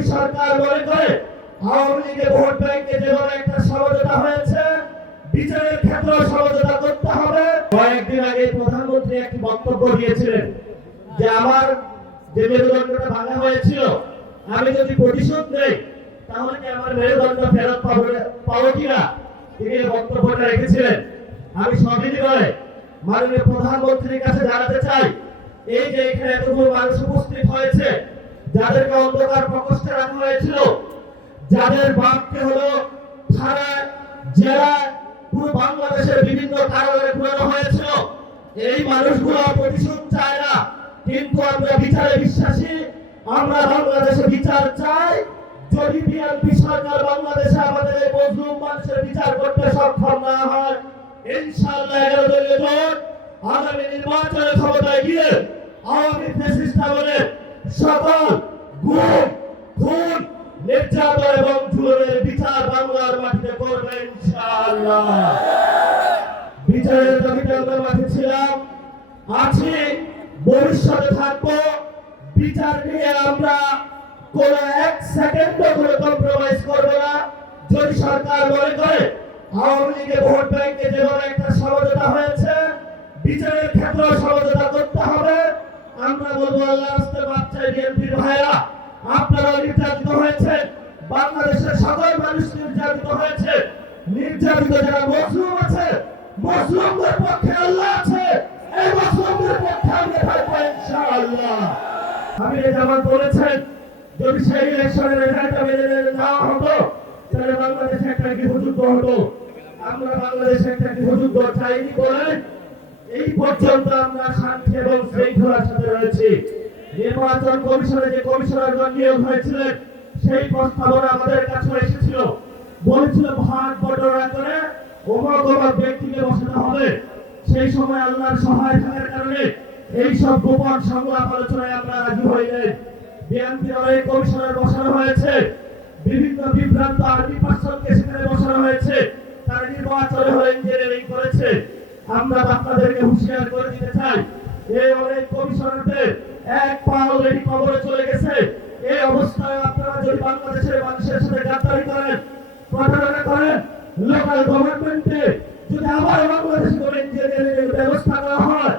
যদি সরকার মনে করে আওয়ামী লীগের ভোট ব্যাংকে যেভাবে একটা সমঝোতা হয়েছে, বিচারের ক্ষেত্রে সমঝোতা করতে হবে। কয়েকদিন আগে প্রধানমন্ত্রী একটি বক্তব্য দিয়েছিলেন যে আমার যে মেরুদণ্ডটা ভাঙা হয়েছিল, আমি যদি প্রতিশোধ নেই তাহলে কি আমার মেরুদণ্ড ফেরত পাবো কিনা, তিনি এই বক্তব্যটা রেখেছিলেন। আমি সবিনয়ে মাননীয় প্রধানমন্ত্রীর কাছে জানাতে চাই, এই যে এখানে এতগুলো মানুষ উপস্থিত হয়েছে, যাদেরকে অন্ধকার প্রকোষ্ঠে রাখা হয়েছিল, যাদের বাপকে হলো থানায়, জেলায়, পুরো বাংলাদেশের বিভিন্ন কারাগারে ঘুরানো হয়েছিল, এই মানুষগুলো প্রতিশোধ চায় না, কিন্তু আমরা বিচারে বিশ্বাসী। আমরা বাংলাদেশে বিচার চাই। যদি বিএনপি সরকার বাংলাদেশে আমাদের এই মজলুম মানুষের বিচার করতে সক্ষম না হয়, ইনশাআল্লাহ 11 দলীয় জোট আগামী নির্বাচনে ক্ষমতায় গিয়ে আওয়ামী ফ্যাসিস্ট আমলের সকল গুম, খুন, নির্যাতন এবং জুলুমের বিচার বাংলার মাটিতে করবে ইনশাআল্লাহ। বিচারের দাবিতে আমরা মাঠে ছিলাম, আছি, ভবিষ্যতে থাকবো। বিচার নিয়ে আমরা কোন এক সেকেন্ডও কোনো কম্প্রোমাইজ করবো না। যদি সরকার মনে করে আওয়ামী লীগের ভোট ব্যাংকে যেভাবে একটা সমঝোতা হয়েছে, বিচারের ক্ষেত্রে সমঝোতা করতে হবে। আমরা বলবো আল্লাহ রাস্তায় বাচ্চায় বিএনপির ভাইরা, আপনারা নির্যাতিত হয়েছেন, বাংলাদেশের সকল মানুষ নির্যাতিত হয়েছে। নির্যাতিত যারা মজলুম আছে, মজলুমদের পক্ষে আল্লাহ আছে, এই মজলুমদের পক্ষে আমরা থাকবো ইনশাআল্লাহ। আমির জামাত বলেছেন, যদি সেই ইলেকশনের রেজাল্টটা মেনে নেওয়া হতো তাহলে বাংলাদেশে একটা গৃহযুদ্ধ হতো। আমরা বাংলাদেশে একটা গৃহযুদ্ধ চাইনি বলে এই পর্যন্ত আমরা শান্তি এবং শৃঙ্খলার সাথে রয়েছি। নির্বাচন কমিশনে যে কমিশনারগণ নিয়োগ হয়েছিলেন, সেই প্রস্তাবনা আমাদের কাছে এসেছিল, বলেছিল ভাগ বটরা করে অমুক অমুক ব্যক্তিকে বসানো হবে। সেই সময় আল্লাহর সহায় থাকার কারণে এই সব গোপন সংলাপ আলোচনায় আমরা রাজি হইনি। বিএনপির অনেক কমিশনার বসানো হয়েছে, বিভিন্ন বিভ্রান্ত আর্মি পার্সনকে সেখানে বসানো হয়েছে, তারা নির্বাচনে হয়ে ইঞ্জিনিয়ারিং করেছে। আমরা আপনাদেরকে হুঁশিয়ার করে দিতে চাই, এই অনেক কমিশনারদের এক পা অলরেডি কবরে চলে গেছে। এই অবস্থায় আপনারা যদি বাংলাদেশের মানুষের সাথে গাদ্দারি করেন, প্রতারণা করেন, লোকাল গভর্নমেন্টে যদি আবার বাংলাদেশে কোনো ইঞ্জিনিয়ারিং ব্যবস্থা করা হয়,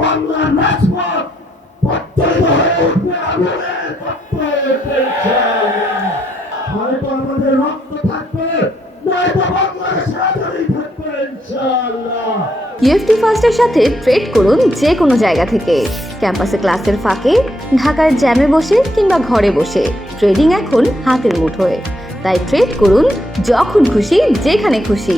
বাংলার রাজপথ প্রত্যয়িত হয়ে উঠবে আগুনে, হয়তো আমাদের রক্ত থাকবে, নয়তো বাংলাদেশের আজাদি থাকবে ইনশাআল্লাহ। ইউএফটি ফার্স্টের সাথে ট্রেড করুন যে কোনো জায়গা থেকে, ক্যাম্পাসে ক্লাসের ফাঁকে, ঢাকার জ্যামে বসে কিংবা ঘরে বসে। ট্রেডিং এখন হাতের মুঠোয়, তাই ট্রেড করুন যখন খুশি, যেখানে খুশি।